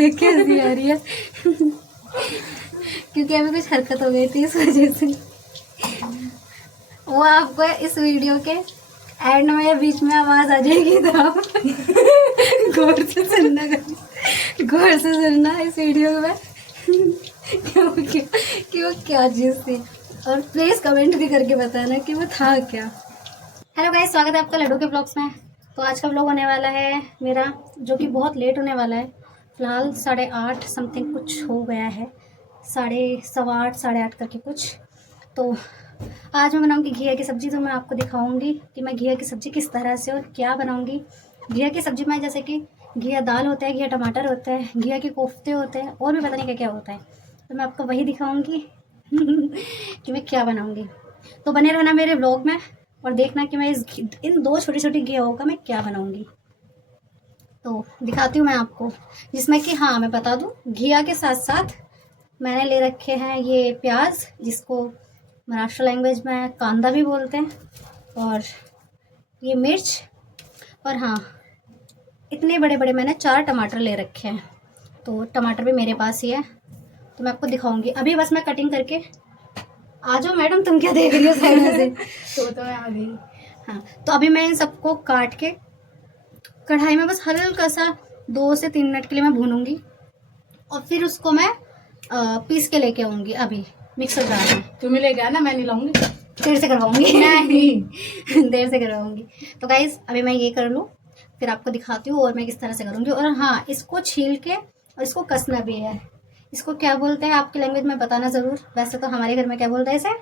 देख के हंसी आ रही है क्योंकि अभी कुछ हरकत हो गई थी इस वजह से। वो आपको इस वीडियो के एंड में या बीच में आवाज आ जाएगी, तो आप गौर से सुनना, गौर से सुनना इस वीडियो में कि वो क्या चीज़ थी, और प्लीज़ कमेंट भी करके बताना कि वो था क्या। हेलो गाइस, स्वागत है आपका लड्डू के ब्लॉग्स में। तो आज का ब्लॉग होने वाला है मेरा, जो कि बहुत लेट होने वाला है। फ़िलहाल 8:30 समथिंग कुछ हो गया है, 8:15 8:30 करके कुछ। तो आज मैं बनाऊंगी घिया की सब्ज़ी। तो मैं आपको दिखाऊंगी कि मैं घिया की सब्ज़ी किस तरह से और क्या बनाऊंगी। घिया की सब्ज़ी में जैसे कि घिया दाल होता है, घिया टमाटर होता है, घिया के कोफ्ते होते हैं, और भी पता नहीं क्या क्या होता है। तो मैं आपको वही दिखाऊंगी कि मैं क्या बनाऊंगी। तो बने रहना मेरे ब्लॉग में और देखना कि मैं इन 2 छोटी छोटी घियाओं का मैं क्या बनाऊंगी। तो दिखाती हूँ मैं आपको, जिसमें कि हाँ मैं बता दूँ, घिया के साथ साथ मैंने ले रखे हैं ये प्याज, जिसको महाराष्ट्र लैंग्वेज में कांदा भी बोलते हैं, और ये मिर्च, और हाँ इतने बड़े बड़े मैंने 4 टमाटर ले रखे हैं। तो टमाटर भी मेरे पास ही है, तो मैं आपको दिखाऊंगी अभी। बस मैं कटिंग करके आ जाओ। मैडम तुम क्या देख रही हो साइड में से? तो मैं आ गई। हाँ, तो अभी मैं इन सबको काट के कढ़ाई में बस हल्का सा 2 से 3 मिनट के लिए मैं भूनूंगी, और फिर उसको मैं पीस के लेके आऊँगी अभी मिक्सर जार में। तुम्हें ले गया ना, मैं नहीं लाऊंगी, देर से करवाऊंगी। नहीं देर से करवाऊंगी। तो गाइस अभी मैं ये कर लूँ, फिर आपको दिखाती हूँ और मैं किस तरह से करूँगी। और हाँ, इसको छील के और इसको कसना भी है। इसको क्या बोलते हैं आपकी लैंग्वेज में बताना ज़रूर। वैसे तो हमारे घर में क्या बोलते हैं इसे?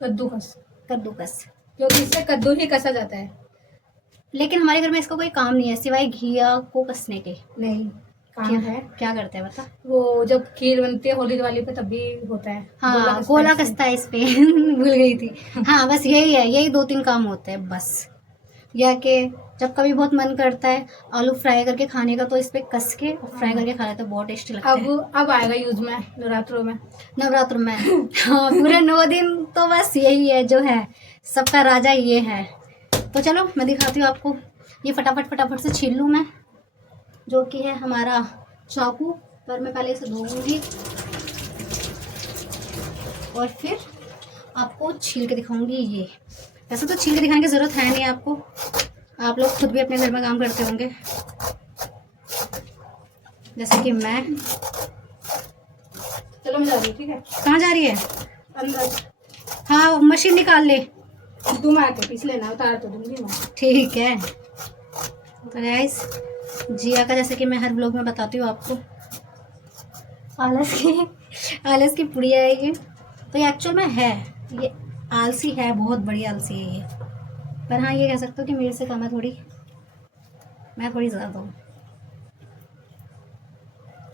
कद्दूकस। कद्दूकस। क्योंकि इससे कद्दू ही कसा जाता है। लेकिन हमारे घर में इसका कोई काम नहीं है सिवाय घिया को कसने के। नहीं, काम क्या है। क्या करते हैं बता? वो जब खीर बनती है होली दिवाली पे तब भी होता है। हाँ, गोला कसता है इस पे भूल गई थी। हाँ बस यही है, यही 2-3 काम होते हैं बस। या कि जब कभी बहुत मन करता है आलू फ्राई करके खाने का, तो इस पे कस के फ्राई करके खा लेते हैं, बहुत टेस्टी लगता है। अब आएगा यूज में नवरात्रों में। नवरात्र में हाँ, पूरे 9 दिन तो बस यही है जो है, सबका राजा ये है। तो चलो मैं दिखाती हूँ आपको। ये फटाफट फटाफट से छील लूँ मैं, जो कि है हमारा चाकू। पर मैं पहले इसे धोऊंगी और फिर आपको छील के दिखाऊंगी। ये वैसे तो छील के दिखाने की ज़रूरत है नहीं आपको, आप लोग खुद भी अपने घर में काम करते होंगे, जैसे कि मैं। चलो मैं जा रही हूँ, ठीक है? कहाँ जा रही है? अंदर। हाँ मशीन निकाल ले। तुम आके पीस लेना, उतार तो दूंगी मैं। ठीक है। तो गाइस जिया का, जैसे कि मैं हर ब्लॉग में बताती हूँ आपको, आलस की पुड़िया है ये। तो ये एक्चुअल में है, ये आलसी है, बहुत बड़ी आलसी है ये। पर हाँ ये कह सकते हो कि मेरे से कम है थोड़ी, मैं थोड़ी ज़्यादा हूँ।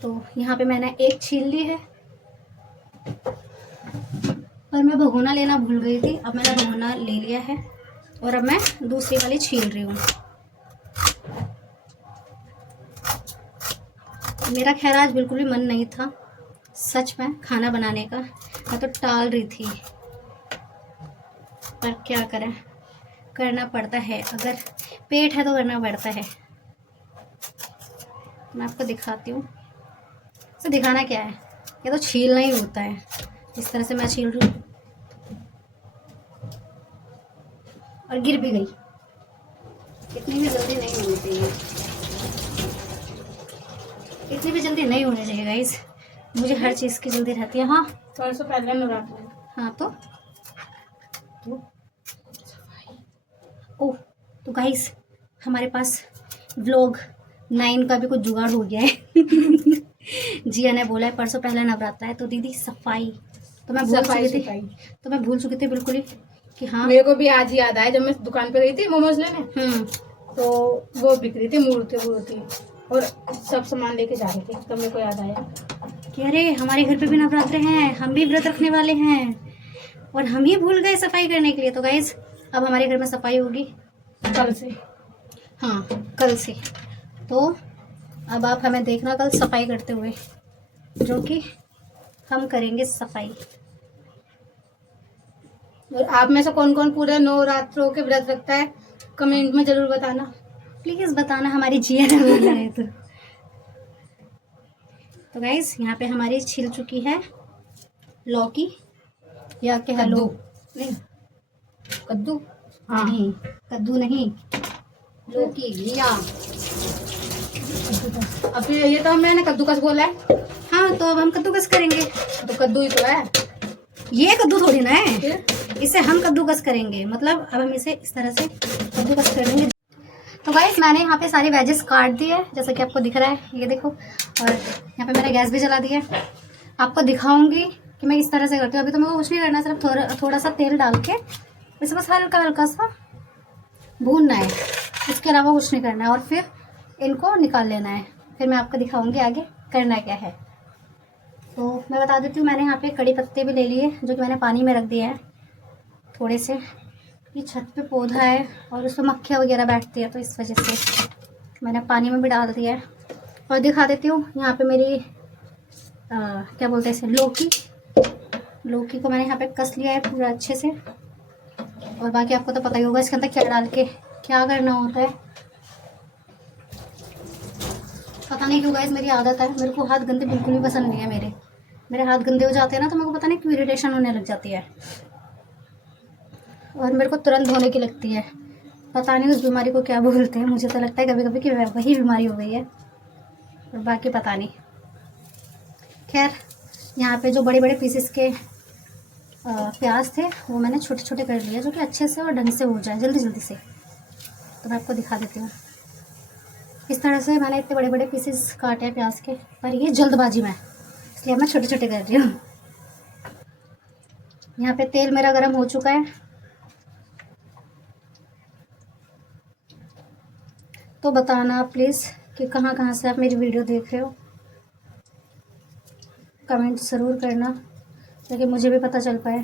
तो यहाँ पे मैंने एक छील ली है, पर मैं भगोना लेना भूल गई थी। अब मैंने भगोना ले लिया है और अब मैं दूसरी वाली छील रही हूँ। मेरा खैर आज बिल्कुल भी मन नहीं था सच में खाना बनाने का, मैं तो टाल रही थी, पर क्या करें, करना पड़ता है। अगर पेट है तो करना पड़ता है। मैं आपको दिखाती हूँ। तो दिखाना क्या है, ये तो छीलना ही होता है। इस तरह से मैं छील रही हूँ और गिर भी गई। इतनी भी जल्दी नहीं होनी चाहिए, इतनी भी जल्दी नहीं होनी चाहिए गाइस। मुझे हर चीज़ की जल्दी रहती है। हाँ थोड़ा सा पहले नवरात्र। हाँ तो ओह, तो गाइस हमारे पास व्लॉग 9 का भी कुछ जुगाड़ हो गया है। जिया ने बोला है परसों पहला नवरात्रा है, तो दीदी सफाई। तो मैं भूल चुकी थी बिल्कुल ही कि हाँ। मेरे को भी आज ही याद आया, जब मैं दुकान पे गई थी मोमोज लेने, तो वो बिक रही थी मूर्ति और सब सामान लेके जा रही थी, तब मेरे को याद आया कि अरे हमारे घर पे भी नवरात्रे हैं, हम भी व्रत रखने वाले हैं, और हम ही भूल गए सफाई करने के लिए। तो गाइस अब हमारे घर में सफाई होगी कल से। हाँ कल से। तो अब आप हमें देखना कल सफाई करते हुए, जो कि हम करेंगे सफाई। और आप में से कौन कौन पूरे नवरात्रों के व्रत रखता है, कमेंट में जरूर बताना। प्लीज़ बताना, हमारी जिया ने बोला है तो। तो गाइस यहाँ पे हमारी छिल चुकी है लौकी या क्या है कद्दू। नहीं कद्दू, हाँ नहीं कद्दू नहीं लौकी घिया। अभी ये तो मैंने कद्दूकस बोला है। हाँ तो अब हम कद्दूकस करेंगे। तो कद्दू ही तो है। ये कद्दू थोड़ी ना है, फिर इसे हम कद्दूकस करेंगे। मतलब अब हम इसे इस तरह से कद्दूकस करेंगे। तो गाइस मैंने यहाँ पे सारी वेजेस काट दी है जैसा कि आपको दिख रहा है, ये देखो। और यहाँ पे मैंने गैस भी जला दी है। आपको दिखाऊंगी कि मैं इस तरह से करती हूँ। अभी तो मेरे को कुछ नहीं करना, सिर्फ थोड़ा सा तेल डाल के इसे बस हल्का हल्का सा भूनना है, इसके अलावा कुछ नहीं करना है। और फिर इनको निकाल लेना है। फिर मैं आपको दिखाऊंगी आगे करना क्या है। तो मैं बता देती हूँ, मैंने यहाँ पे कड़ी पत्ते भी ले लिए जो कि मैंने पानी में रख दिए हैं थोड़े से। ये छत पे पौधा है और उस पर मक्खियाँ वगैरह बैठती है, तो इस वजह से मैंने पानी में भी डाल दिया है। और दिखा देती हूँ यहाँ पे मेरी क्या बोलते हैं इसे, लौकी को मैंने यहाँ पे कस लिया है पूरा अच्छे से। और बाकी आपको तो पता ही होगा इसके अंदर क्या डाल के क्या करना होता है। पता नहीं क्यों गाइस मेरी आदत है, मेरे को हाथ गंदे बिल्कुल भी पसंद नहीं है। मेरे हाथ गंदे हो जाते हैं ना तो मेरे को पता नहीं क्यों इरिटेशन होने लग जाती है और मेरे को तुरंत धोने की लगती है। पता नहीं उस बीमारी को क्या बोलते हैं, मुझे तो लगता है कभी कभी कि वही बीमारी हो गई है, और बाकी पता नहीं। खैर यहाँ पे जो बड़े बड़े पीसेस के प्याज थे वो मैंने छोटे छोटे कर लिए जो कि अच्छे से और ढंग से हो जाए जल्दी जल्दी से। तो मैं आपको दिखा देती हूँ। इस तरह से मैंने इतने बड़े बड़े पीसेस काटे हैं प्याज के, पर ये जल्दबाजी में इसलिए मैं छोटे छोटे कर रही हूँ। यहाँ पे तेल मेरा गर्म हो चुका है, तो बताना आप प्लीज़ कि कहाँ कहाँ से आप मेरी वीडियो देख रहे हो। कमेंट ज़रूर करना ताकि मुझे भी पता चल पाए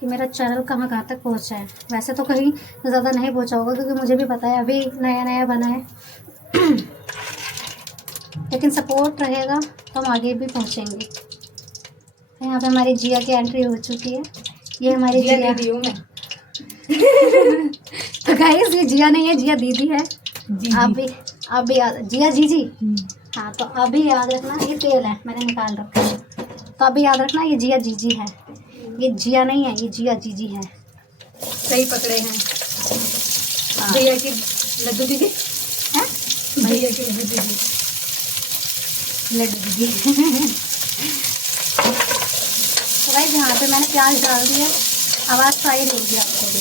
कि मेरा चैनल कहाँ कहाँ तक पहुँचा है। वैसे तो कहीं ज़्यादा नहीं पहुँचा होगा क्योंकि मुझे भी पता है अभी नया नया बना है लेकिन सपोर्ट रहेगा तो हम आगे भी पहुँचेंगे। यहाँ पे हमारी जिया की एंट्री हो चुकी है। ये हमारी जिया दीदी हूँ मैं। तो गाइस ये जिया नहीं है, जिया दीदी है। आप भी याद, जिया जीजी। हाँ तो अभी याद रखना, ये तेल है मैंने निकाल रखा है, तो अभी याद रखना ये जिया जीजी है, ये जिया नहीं है, ये जिया जीजी है। सही पकड़े हैं। हाँ। भैया की लड्डू दीदी हैं? भैया की लड्डू दीदी। लड्डू दीदी। तो गाइस यहाँ पे मैंने प्याज डाल दिया, आवाज़ तो आई होगी आपको भी।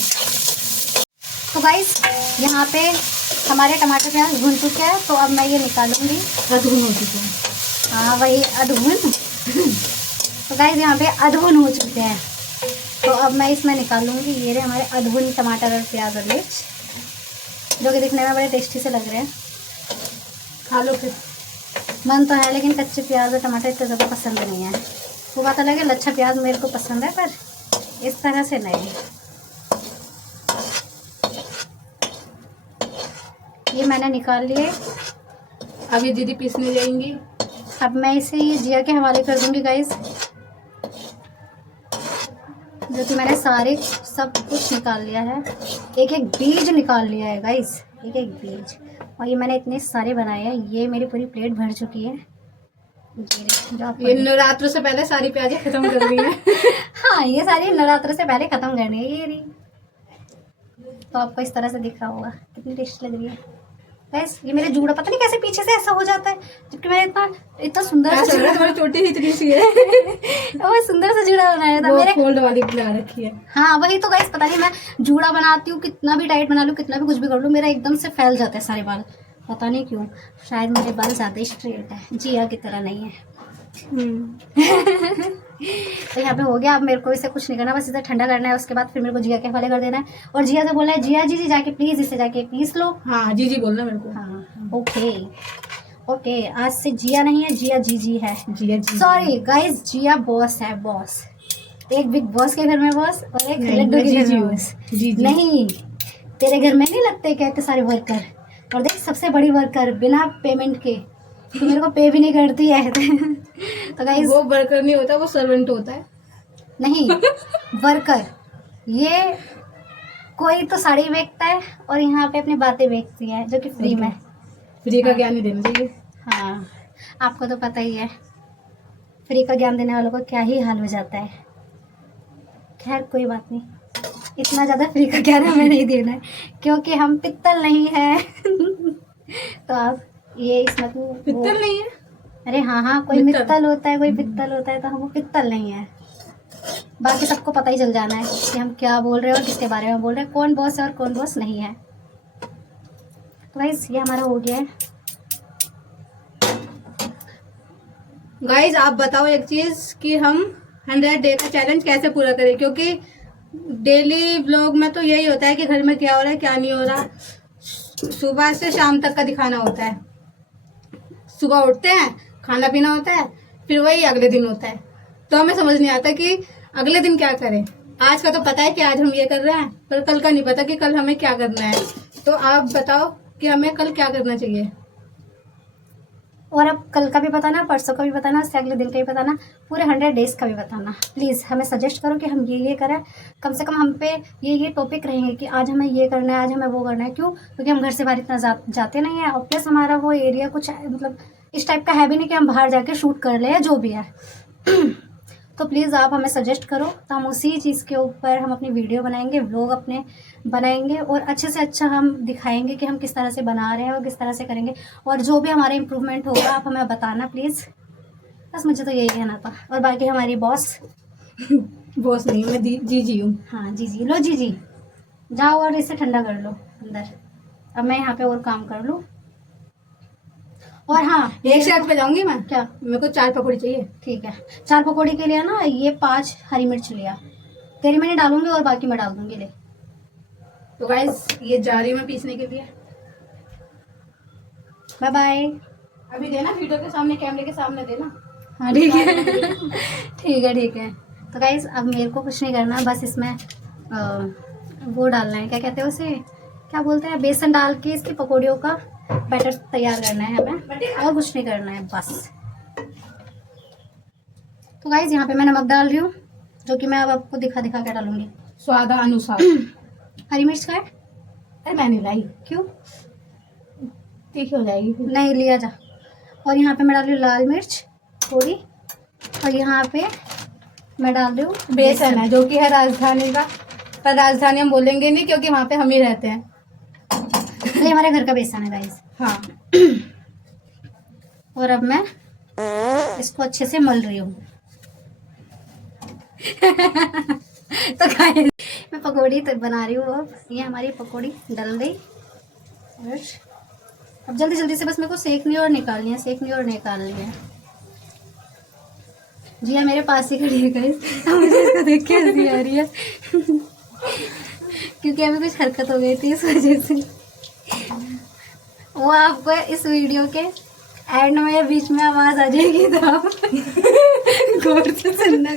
तो गाइस यहाँ पे हमारे टमाटर प्याज भून चुके हैं, तो अब मैं ये निकालूंगी। अधून हो चुके हैं। हाँ वही अधभुन। तो गाइस यहाँ पे अधभुन हो चुके हैं, तो अब मैं इसमें निकालूंगी। ये रहे हमारे अधभुन टमाटर और प्याज और मिर्च जो कि दिखने में बड़े टेस्टी से लग रहे हैं। खा लो फिर। मन तो है लेकिन कच्चे प्याज और टमाटर इतना ज़्यादा पसंद नहीं है। वो बात अलग है, लच्छा प्याज मेरे को पसंद है पर इस तरह से नहीं। ये मैंने निकाल लिए। अभी दीदी पीसने जाएंगी। अब मैं इसे ये जिया के हवाले कर दूंगी गाइस, जो कि मैंने सारे सब कुछ निकाल लिया है। एक एक बीज निकाल लिया है गाइस, एक एक बीज। और ये मैंने इतने सारे बनाए हैं, ये मेरी पूरी प्लेट भर चुकी है। ये नवरात्र से पहले सारी प्याजें खत्म कर दी है। हाँ ये सारी नवरात्र से पहले खत्म करनी है। ये रही, तो आपको इस तरह से दिख रहा होगा कितनी टेस्टी लग रही है। बस ये मेरे जूड़ा पता नहीं कैसे पीछे से ऐसा हो जाता है, जबकि मैंने इतना सुंदर सा जूड़ा, हमारी चोटी ही इतनी सी है। वो सुंदर सा जूड़ा बनाया था मेरे। फोल्ड वाली बना रखी है। हाँ वही तो गाइस, पता नहीं मैं जूड़ा बनाती हूँ कितना भी टाइट बना लूँ, कितना भी कुछ भी कर लूँ, मेरा एकदम से फैल जाते हैं सारे बाल। पता नहीं क्यों, शायद मेरे बाल ज़्यादा स्ट्रेट है, जिया की तरह नहीं है। तो यहाँ पे हो गया। अब मेरे को इसे कुछ नहीं करना, बस इसे ठंडा करना है, उसके बाद फिर मेरे को जिया के हवाले कर देना है। और जिया से बोला है, जिया जी जी जाके प्लीज़ इसे जाके पीस लो। हाँ जी जी बोलना मेरे को। हाँ ओके ओके, आज से जिया नहीं है, जिया जी जी है। जिया जी। सॉरी गाइस, जिया बॉस है, बॉस। एक बिग बॉस के घर में बॉस और एक लड्डू के घर में बॉस। नहीं तेरे घर में नहीं लगते क्या इतने सारे वर्कर, और देख सबसे बड़ी वर्कर बिना पेमेंट के, तो मेरे को पे भी नहीं करती है। तो गाइस वो वर्कर नहीं होता, वो सर्वेंट होता है। नहीं वर्कर, ये कोई तो साड़ी बेचता है और यहाँ पे अपनी बातें बेचती है जो कि फ्री में। फ्री का ज्ञान नहीं देना चाहिए। हाँ आपको तो पता ही है, फ्री का ज्ञान देने वालों का क्या ही हाल हो जाता है। खैर कोई बात नहीं, इतना ज़्यादा फ्री का ज्ञान हमें नहीं देना है क्योंकि हम पित्तल नहीं है। तो आप ये इसमें तो पित्तल नहीं है। अरे हाँ, कोई मित्तल होता है, कोई पित्तल होता है, तो हम वो पित्तल नहीं है। बाकी सबको पता ही चल जाना है कि हम क्या बोल रहे हैं और किसके बारे में बोल रहे हैं, कौन बॉस है और कौन बॉस नहीं है। तो गाइस ये हमारा हो गया है। गाइज आप बताओ एक चीज कि हम 100 डे का चैलेंज कैसे पूरा करें, क्योंकि डेली व्लॉग में तो यही होता है कि घर में क्या हो रहा है क्या नहीं हो रहा, सुबह से शाम तक का दिखाना होता है। सुबह उठते हैं, खाना पीना होता है, फिर वही अगले दिन होता है। तो हमें समझ नहीं आता कि अगले दिन क्या करें। आज का तो पता है कि आज हम ये कर रहे हैं, पर कल का नहीं पता कि कल हमें क्या करना है। तो आप बताओ कि हमें कल क्या करना चाहिए। और अब कल का भी बताना, परसों का भी बताना, उससे अगले दिन का भी बताना, पूरे 100 डेज का भी बताना। प्लीज़ हमें सजेस्ट करो कि हम ये करें। कम से कम हम पे ये टॉपिक रहेंगे कि आज हमें ये करना है, आज हमें वो करना है। क्यों? क्योंकि हम घर से बाहर इतना जाते नहीं हैं, और प्लस हमारा वो एरिया कुछ मतलब इस टाइप का है भी नहीं कि हम बाहर जाके शूट कर ले या जो भी है। तो प्लीज़ आप हमें सजेस्ट करो, तो हम उसी चीज़ के ऊपर हम अपनी वीडियो बनाएंगे, व्लॉग अपने बनाएंगे, और अच्छे से अच्छा हम दिखाएंगे कि हम किस तरह से बना रहे हैं और किस तरह से करेंगे। और जो भी हमारा इम्प्रूवमेंट होगा आप हमें बताना प्लीज़। बस मुझे तो यही कहना था। और बाकी हमारी बॉस बॉस नहीं, मैं जी हूँ। हाँ जी, लो जी जाओ और इसे ठंडा कर लो अंदर। अब मैं यहाँ पे और काम कर लूँ। और हाँ, एक शर्ट पे जाऊंगी मैं। क्या? मेरे को 4 पकौड़ी चाहिए। ठीक है, 4 पकौड़ी के लिए ना ये 5 हरी मिर्च लिया। तेरी मैंने डालूंगी और बाकी मैं डाल दूंगी। ले तो गाइस ये जा रही हूँ मैं पीसने के लिए। Bye bye. अभी देना वीडियो के सामने, कैमरे के सामने देना। हाँ ठीक है। ठीक है। तो गाइस अब मेरे को कुछ नहीं करना, बस इसमें वो डालना है, क्या कहते हैं उसे, क्या बोलते हैं, बेसन डाल के इसकी पकौड़ियों का बैटर तैयार करना है हमें, और कुछ नहीं करना है बस। तो गाइस यहाँ पे मैं नमक डाल रही हूँ, जो कि मैं अब आपको दिखा के डालूंगी स्वाद अनुसार। हरी मिर्च का है। अरे मैंने लाई। क्यों? तीखी हो जाएगी फिर। नहीं, लिया जा। और यहाँ पे मैं डाल रही हूँ लाल मिर्च थोड़ी, और यहाँ पे मैं डाल रही हूँ बेसन है, जो कि है राजधानी का, पर राजधानी हम बोलेंगे नहीं क्योंकि वहाँ पे हम ही रहते हैं। ये हमारे घर का बेसन है गाइस। हाँ। और अब मैं इसको अच्छे से मल रही हूँ। तो गाइस मैं पकौड़ी तो बना रही हूँ। अब ये हमारी पकौड़ी डल गई, और अब जल्दी से बस मेरे को सेकनी और निकालनी है। जी हाँ, मेरे पास ही खड़ी है गाइस। अब मुझे इसको देख के हंसी आ रही है क्योंकि अभी कुछ हरकत हो गई थी, इस वजह से। वो आपको इस वीडियो के एंड में बीच में आवाज आ जाएगी, तो आप गौर से सुनना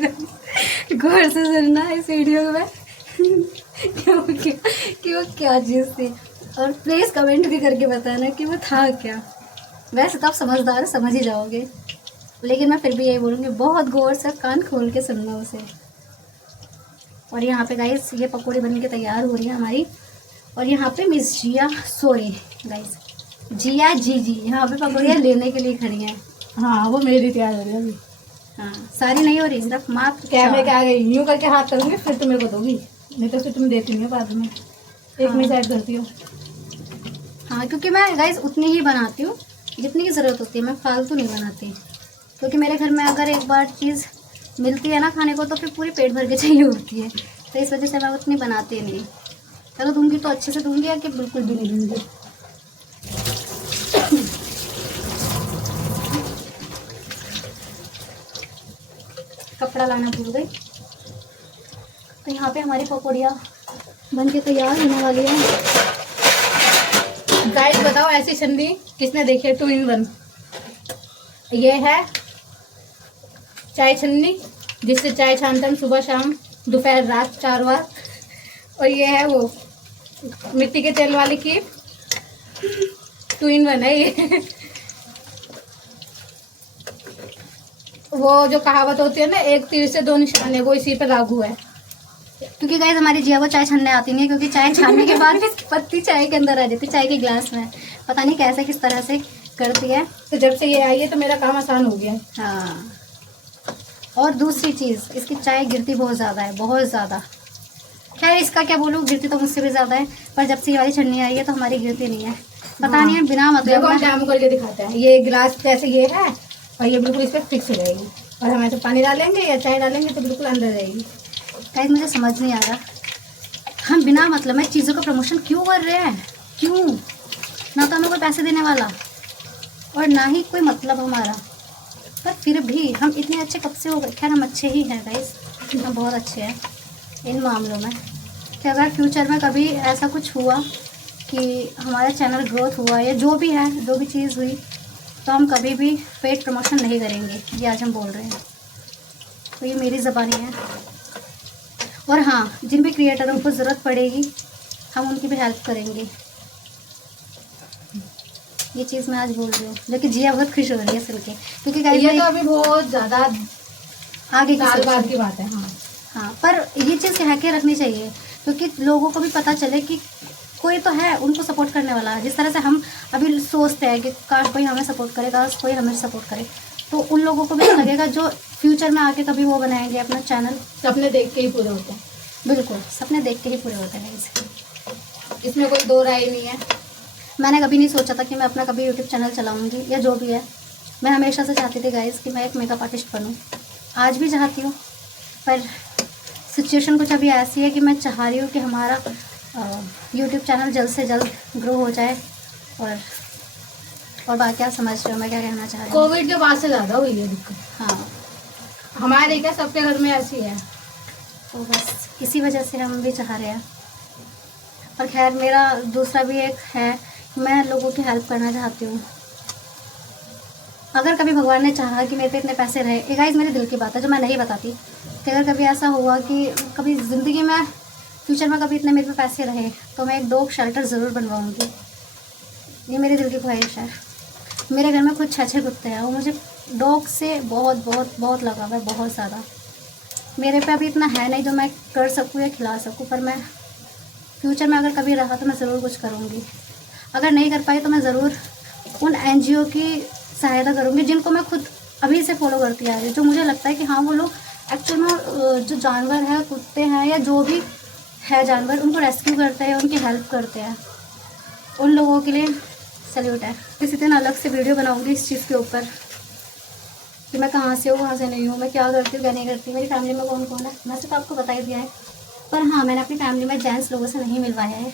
इस वीडियो में कि वो क्या चीज़ थी। और प्लीज़ कमेंट भी करके बताना कि वो था क्या। वैसे तो आप समझदार समझ ही जाओगे, लेकिन मैं फिर भी यही बोलूँगी, बहुत गौर से कान खोल के सुनना उसे। और यहाँ पे गाइस ये पकौड़ी बन के तैयार हो रही है हमारी। और यहाँ पे मिस जिया, सॉरी गाइस, जिया जी यहाँ पे पकौड़ियाँ लेने के लिए खड़ी हैं। हाँ वो मेरी तैयार हो रही है अभी। हाँ, सारी नहीं हो रही, सिर्फ मात्र कैमरे के आगे यूँ करके हाथ करूँगी, फिर तुम मेरे को दोगी, नहीं तो फिर तुम देती नहीं हो बाद में। एक में साइड करती हो। हाँ, क्योंकि मैं गाइस उतनी ही बनाती हूँ जितनी की ज़रूरत होती है, मैं फालतू नहीं बनाती। क्योंकि मेरे घर में अगर एक बार चीज़ मिलती है ना खाने को, तो फिर पूरी पेट भर के चाहिए होती है, तो इस वजह से मैं उतनी बनाती नहीं। चलो दूंगी तो अच्छे से दूंगी, या कि बिल्कुल भी नहीं दूंगी। कपड़ा लाना भूल गई। तो यहाँ पे हमारी पकौड़ियाँ बन के तैयार होने वाली है। गाइस बताओ ऐसी छन्नी किसने देखी है 2 in 1। ये है चाय छन्नी, जिससे चाय छानते हैं सुबह शाम दोपहर रात 4 बार। और ये है वो मिट्टी के तेल वाली कीप, 2 in 1 है ये। वो जो कहावत होती है ना, एक तीर से 2 निशाने, वो इसी पे लागू है। क्योंकि गाइस हमारी जिया को चाय छानने आती नहीं है, क्योंकि चाय छानने के बाद इसकी पत्ती चाय के अंदर आ जाती है, चाय के गिलास में। पता नहीं कैसे किस तरह से करती है। तो जब से ये आई है तो मेरा काम आसान हो गया। हाँ, और दूसरी चीज़, इसकी चाय गिरती बहुत ज़्यादा है, बहुत ज़्यादा। खैर इसका क्या बोलूँ, गिरती तो मुझसे भी ज़्यादा है, पर जब से ये वाली छन्नी आई है तो हमारी गिरती नहीं है। पता नहीं है, बिना मतलब देखो हम करके दिखाते हैं। ये गिलास जैसे ये है और ये बिल्कुल इस पर फिक्स हो जाएगी, और हम ऐसे पानी डालेंगे या चाय डालेंगे तो बिल्कुल अंदर रहेगी। गाइस मुझे समझ नहीं आ रहा, हम बिना मतलब में चीज़ों का प्रमोशन क्यों कर रहे हैं? क्यों? ना तो हमें कोई पैसे देने वाला और ना ही कोई मतलब हमारा, पर फिर भी हम इतने अच्छे कब से हो गए? खैर हम अच्छे ही हैं गाइस, हम बहुत अच्छे हैं इन मामलों में कि अगर फ्यूचर में कभी ऐसा कुछ हुआ कि हमारा चैनल ग्रोथ हुआ या जो भी है, जो भी चीज़ हुई, तो हम कभी भी पेड प्रमोशन नहीं करेंगे, ये आज हम बोल रहे हैं। तो ये मेरी ज़बानी है। और हाँ, जिन भी क्रिएटरों को ज़रूरत पड़ेगी हम उनकी भी हेल्प करेंगे। ये चीज़ मैं आज बोल रही हूँ, जो कि जिया बहुत खुश हो रही है सुन के, क्योंकि गाइस ये तो अभी बहुत ज़्यादा आगे साल बाद की बात है। हाँ, पर ये चीज़ कह के रखनी चाहिए क्योंकि लोगों को भी पता चले कि कोई तो है उनको सपोर्ट करने वाला। जिस तरह से हम अभी सोचते हैं कि काश कोई हमें सपोर्ट करे, काश कोई हमें सपोर्ट करे, तो उन लोगों को भी लगेगा जो फ्यूचर में आके कभी वो बनाएंगे अपना चैनल। सपने देख के ही पूरे होते हैं। बिल्कुल, सपने देख के ही पूरे होते हैं, इसमें कोई दो राय नहीं है। मैंने कभी नहीं सोचा था कि मैं अपना कभी यूट्यूब चैनल चलाऊंगी या जो भी है। मैं हमेशा से चाहती थी गाइस कि मैं एक मेकअप आर्टिस्ट बनूं, आज भी चाहती हूँ, पर सिचुएशन कुछ अभी ऐसी है कि मैं चाह रही हूँ कि हमारा यूट्यूब चैनल जल्द से जल्द ग्रो हो जाए। और बाकी आप समझ रहे हो मैं क्या कहना चाह रही हूँ। कोविड के बाद से ज़्यादा हुई है दिक्कत। हाँ, हमारे क्या सबके घर में ऐसी है, तो बस इसी वजह से हम भी चाह रहे हैं। और खैर मेरा दूसरा भी एक है, मैं लोगों की हेल्प करना चाहती हूँ। अगर कभी भगवान ने चाहा कि मेरे पे इतने पैसे रहे, ये गाइस मेरे दिल की बात है जो मैं नहीं बताती, कि अगर कभी ऐसा हुआ कि कभी ज़िंदगी में फ्यूचर में कभी इतने मेरे पे पैसे रहे तो मैं एक डॉग शेल्टर ज़रूर बनवाऊँगी। ये मेरे दिल की ख्वाहिश है। मेरे घर में खुद 6 कुत्ते हैं और मुझे डॉग से बहुत बहुत बहुत लगाव है, बहुत ज़्यादा। मेरे पे अभी इतना है नहीं जो मैं कर सकूँ या खिला सकूँ, पर मैं फ्यूचर में अगर कभी रहा तो मैं ज़रूर कुछ करूँगी। अगर नहीं कर पाई तो मैं ज़रूर उन NGO की सहायता करूँगी जिनको मैं खुद अभी से फॉलो करती आ रही हूँ, जो मुझे लगता है कि हाँ वो लोग एक्चुअल में जो जानवर है, कुत्ते हैं या जो भी है जानवर, उनको रेस्क्यू करते हैं, उनकी हेल्प करते हैं। उन लोगों के लिए सैल्यूट है। किसी दिन अलग से वीडियो बनाऊँगी इस चीज़ के ऊपर कि मैं कहाँ से हूँ, कहाँ से नहीं हूँ, मैं क्या करती हूँ, क्या नहीं करती, मेरी फैमिली में कौन कौन है। वैसे तो आपको बता ही दिया है, पर हाँ मैंने अपनी फैमिली में जेंट्स लोगों से नहीं मिलवाया है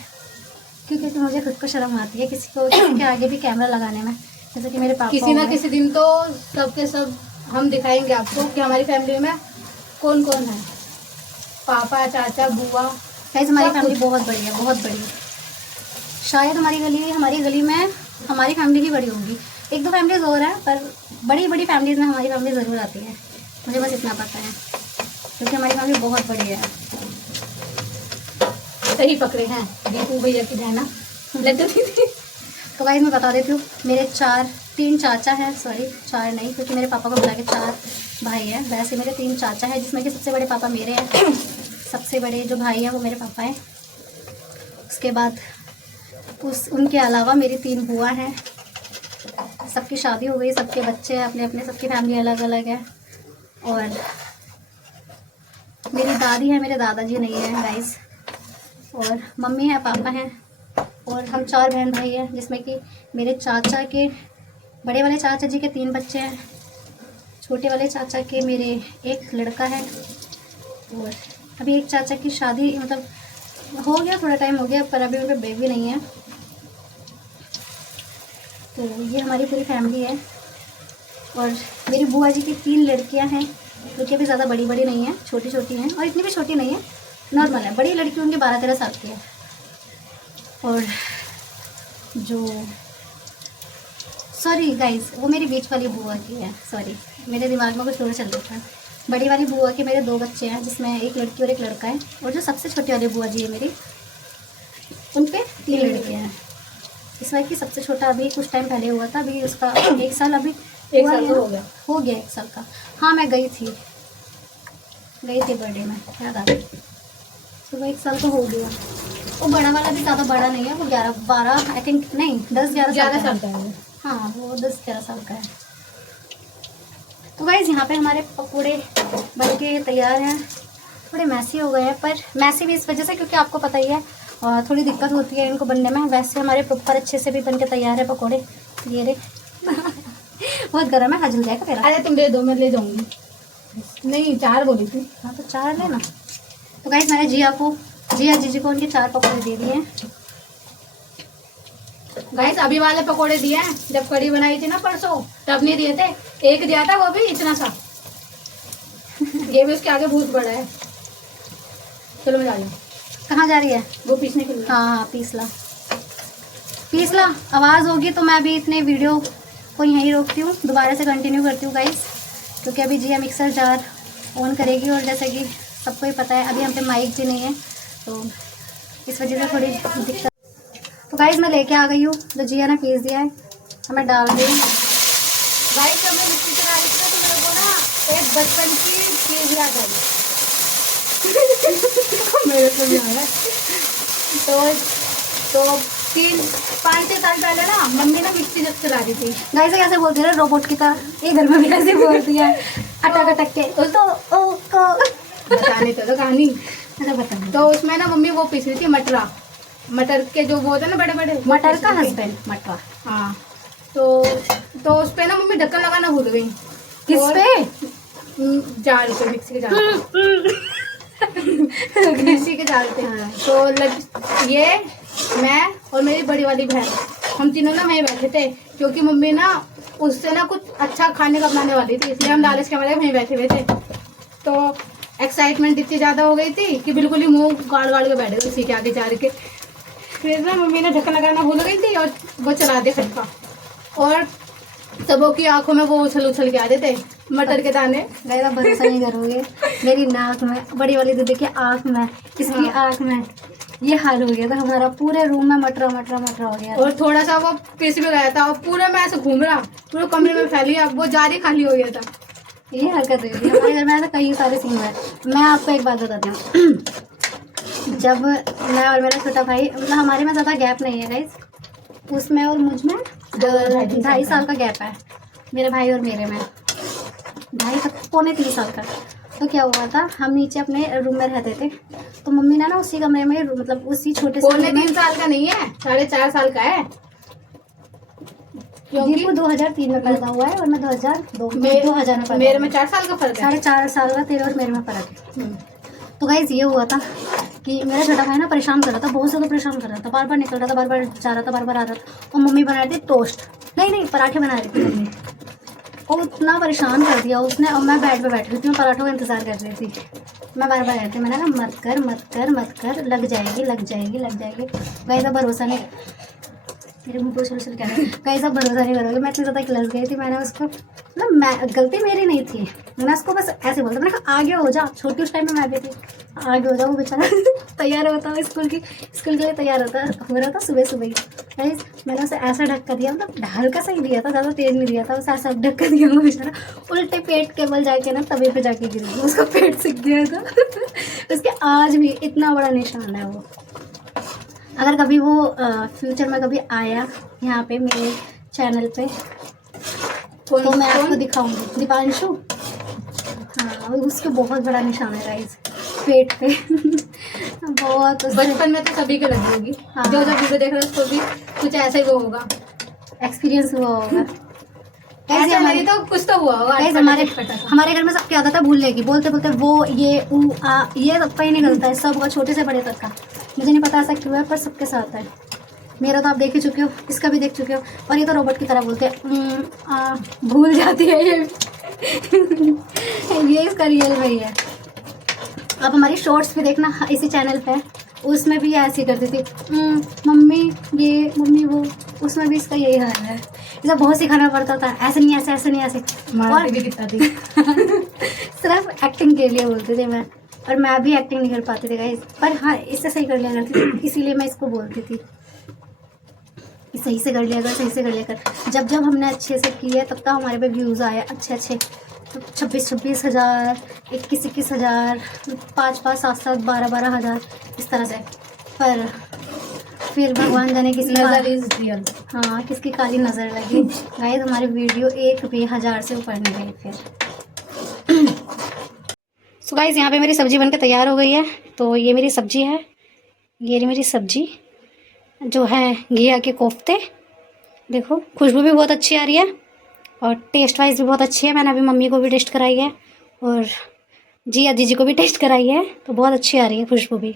क्योंकि मुझे खुद को शर्म आती है किसी के आगे भी कैमरा लगाने में। जैसे कि मेरे पापा किसी ना किसी दिन तो सबके सब हम दिखाएंगे आपको कि हमारी फैमिली में कौन कौन है। पापा, चाचा, बुआ, गाइस हमारी फैमिली बहुत बड़ी है, बहुत बड़ी। शायद हमारी गली में हमारी फैमिली ही बड़ी होगी। 1-2 फैमिलीज और हैं, पर बड़ी बड़ी फैमिलीज में हमारी फैमिली ज़रूर आती है। मुझे बस इतना पता है क्योंकि हमारी फैमिली बहुत बड़ी है। सही पकड़े हैं दीपू भैया की बहना लड्डू दीदी। तो गाइस मैं बता देती हूँ, मेरे 3 चाचा हैं, सॉरी 4 नहीं क्योंकि मेरे पापा को बुला के 4 भाई हैं। वैसे मेरे 3 चाचा हैं जिसमें कि सबसे बड़े पापा मेरे हैं। सबसे बड़े जो भाई हैं वो मेरे पापा हैं। उसके बाद उनके अलावा मेरी 3 बुआ हैं, सबकी शादी हो गई, सबके बच्चे हैं अपने अपने, सबकी फैमिली अलग अलग है। और मेरी दादी है, मेरे दादाजी नहीं हैं गाइस। और मम्मी है, पापा हैं, और हम 4 बहन भाई हैं जिसमें कि मेरे चाचा के बड़े वाले चाचा जी के 3 बच्चे हैं, छोटे वाले चाचा के मेरे 1 लड़का है, और अभी एक चाचा की शादी मतलब हो गया, थोड़ा टाइम हो गया, पर अभी उनका बेबी नहीं है। तो ये हमारी पूरी फैमिली है। और मेरी बुआ जी की 3 लड़कियां हैं जो कि अभी ज़्यादा बड़ी नहीं हैं, छोटी छोटी हैं, और इतनी भी छोटी नहीं है, नॉर्मल है। बड़ी लड़की उनकी 12-13 साल की है। और जो सॉरी गाइस, वो मेरी बीच वाली बुआ की है, सॉरी मेरे दिमाग में कुछ और चल रहा था। बड़ी वाली बुआ के मेरे 2 बच्चे हैं जिसमें 1 लड़की और 1 लड़का है। और जो सबसे छोटी वाली बुआ जी है मेरी, उन पे 3 लड़कियाँ हैं। इस बार की सबसे छोटा अभी कुछ टाइम पहले हुआ था, अभी उसका 1 साल अभी 1 साल हो गया 1 साल का। हाँ मैं गई थी बर्थडे में, याद आ गई। सुबह 1 साल तो हो गया। वो बड़ा वाला भी ज़्यादा बड़ा नहीं है, वो 11-12 आई थिंक, नहीं 10-11 साल का है। हाँ वो 10-11 साल का है। तो गाइस यहाँ पे हमारे पकौड़े बन के तैयार हैं। थोड़े मैसी हो गए हैं, पर मैसी भी इस वजह से क्योंकि आपको पता ही है थोड़ी दिक्कत होती है इनको बनने में। वैसे हमारे प्रॉपर अच्छे से भी बन के तैयार है पकौड़े। ये रे बहुत गर्म है, हजल जाएगा तेरा। अरे तुम दे दो, मैं ले जाऊंगी। नहीं 4 बोली थी। हाँ तो 4 लेना। तो गाइस मैंने जिया जीजी को उनके 4 पकौड़े दे दिए हैं। गाइस अभी वाले पकोड़े दिए हैं, जब कड़ी बनाई थी ना परसों तब नहीं दिए थे। एक दिया था, वो भी इतना सा। ये भी उसके आगे बहुत बड़ा है। चलो मैं जा रही हूँ। कहाँ जा रही है? वो पीसने के लिए। हाँ पीस ला। आवाज़ होगी तो मैं भी इतने वीडियो को यहीं रोकती हूँ, दोबारा से कंटिन्यू करती हूँ गाइस, क्योंकि अभी जिया मिक्सर जार ऑन करेगी और जैसे कि सबको ही पता है अभी हम पे माइक भी नहीं है, तो इस वजह से थोड़ी दिक्कत। तो गाइस मैं लेके आ गई हूँ, जो जिया ने पीस दिया है हमें डाल दी। गाइस जब मैं मिक्सी चला रही थी तो मेरे को ना एक बचपन की चीज याद आई। मेरे को भी आया। तो 3-5 साल पहले ना मम्मी ना मिक्सी जब चला रही थी। गाइस कैसे बोलती है रोबोट की तरह, ये घर में भी ऐसे बोलती है अटक अटक के। तो ओ को बताने तो कहानी। अच्छा बता। तो उसमें ना मम्मी वो पीस रही थी मटर के जो वो होते हैं ना बड़े बड़े, मटर का हस्बैंड मटरा। हाँ तो उस पे ना मम्मी ढक्कन लगाना भूल गई। किस पे? जार पे, मिक्सी के जार मिक्सी के जार पे। तो ये मैं और मेरी बड़ी वाली बहन, हम तीनों ना वहीं बैठे थे, क्योंकि मम्मी ना उससे ना कुछ अच्छा खाने का बनाने वाली थी, इसलिए हम लालच के मारे वहीं बैठे हुए थे। तो एक्साइटमेंट इतनी ज़्यादा हो गई थी कि बिल्कुल ही मुंह गाड़ के बैठ गए उसी के आगे जार के। फिर ना मम्मी ने ढक्कन लगाना भूल गई थी और वो चला दे खटका, और सबों की आंखों में वो उछल के आते थे मटर के दाने। मेरा भरोसा नहीं करोगे, मेरी नाक में, बड़ी वाली दीदी की आँख में, इसकी आँख में ये हाल हो गया था हमारा। पूरे रूम में मटरा हो गया। और थोड़ा सा वो पीस भी गया था और पूरे में ऐसे घूम रहा, पूरे कमरे में फैल गया, वो जारी खाली हो गया था। ये हरकत हुई थी हमारे घर में। ऐसा कई सारे सीन हुए। मैं आपको एक बात बताती हूँ। जब मैं और मेरा छोटा भाई, मतलब हमारे में ज़्यादा गैप नहीं है गाइस, उसमें और मुझ में 2.5 साल का गैप है, मेरे भाई और मेरे में 2.5 पौने 3 साल का। तो क्या हुआ था, हम नीचे अपने रूम में रहते थे, तो मम्मी ने ना उसी कमरे में, मतलब उसी छोटे से पौने 3 साल का नहीं है, 4.5 साल का है, क्योंकि वो 2003 में पैदा हुआ है और मैं 2002 में पैदा। मेरे में 4 साल का फर्क है। 4.5 साल का तेरे और मेरे में फर्क है। तो गाइस ये हुआ था कि मेरा छोटा भाई ना परेशान कर रहा था, बहुत ज़्यादा परेशान कर रहा था, बार बार निकल रहा था, बार बार जा रहा था, बार बार आ रहा था। और मम्मी बना रही थी टोस्ट, नहीं पराठे बना रही थी मम्मी, और इतना परेशान कर दिया उसने। और मैं बेड पे बैठ रही थी, मैं पराठों का इंतज़ार कर रही थी। मैं बार बार रहती, मैंने कहा मत कर, लग जाएगी। गाइस अब भरोसा नहीं, मेरे मुँह पर छुल क्या है। गाइस अब भरोसा नहीं करोगे, मैं इतनी ज़्यादा क्लस गई थी, मैंने उसको, मतलब मैं, गलती मेरी नहीं थी, मैंने उसको बस ऐसे बोलता, मैंने कहा आगे हो जा, छोटी उस टाइम में मैं भी थी, आगे हो जाओ। वो बेचारा तैयार होता है स्कूल के लिए तैयार हो रहा था सुबह ही। गाइस मैंने उसे ऐसा धक्का दिया, मतलब हल्का सा ही दिया था, ज़्यादा तेज नहीं दिया था, उसे ऐसा धक्का दिया, वो बेचारा उल्टे पेट के बल जाके ना तवे पे जाके गिर गया, उसका पेट सिक गया था। उसके आज भी इतना बड़ा निशान है वो। अगर कभी वो फ्यूचर में कभी आया यहाँ पे मेरे चैनल पे, तो मैं आपको दिखाऊंगी। दीपांशु, हाँ उसके बहुत बड़ा निशान है गाइस पेट पे। बहुत बचपन में तो सभी के लगी होगी। हाँ। जो वीडियो देख रहे हैं उसको भी कुछ ऐसा ही वो होगा, एक्सपीरियंस हुआ होगा। ऐसा नहीं तो कुछ तो हुआ होगा। हमारे घर में सब क्या होता था, भूलने की, बोलते वो ये ऊ आ, ये सबका ही निकलता है, सबका, छोटे से बड़े तक का। मुझे नहीं पता ऐसा क्यों है, पर सबके साथ है। मेरा तो आप देख ही चुके हो, इसका भी देख चुके हो, और ये तो रोबोट की तरह बोलते हैं, भूल जाती है ये। ये इसका रियल वही है। अब हमारी शॉर्ट्स भी देखना इसी चैनल पे, उसमें भी ऐसे करती थी, मम्मी ये, मम्मी वो, उसमें भी इसका यही हाल है। इसे बहुत सिखाना पड़ता था, ऐसे नहीं ऐसे। और भी कितना थी। सिर्फ एक्टिंग के लिए बोलते थे मैं, और मैं भी एक्टिंग नहीं कर पाती थी गाइस, पर हाँ इससे सही कर लिया करती थी, इसीलिए मैं इसको बोलती थी सही से कर लिया कर। जब हमने अच्छे से किए तब तक हमारे पे व्यूज़ आए अच्छे, 26 हज़ार, 21 हज़ार, 5 7 12 हज़ार, इस तरह से। पर फिर भगवान जाने किसकी काली नज़र लगी गाइस, हमारे वीडियो 1 भी 1000 से ऊपर नहीं गए। फिर सो गाइस यहाँ पे मेरी सब्ज़ी बनकर तैयार हो गई है। तो ये मेरी सब्ज़ी है, ये रही मेरी सब्ज़ी जो है घिया के कोफ्ते। देखो खुशबू भी बहुत अच्छी आ रही है और टेस्ट वाइज भी बहुत अच्छी है। मैंने अभी मम्मी को भी टेस्ट कराई है और जी दीदी को भी टेस्ट कराई है, तो बहुत अच्छी आ रही है खुशबू भी।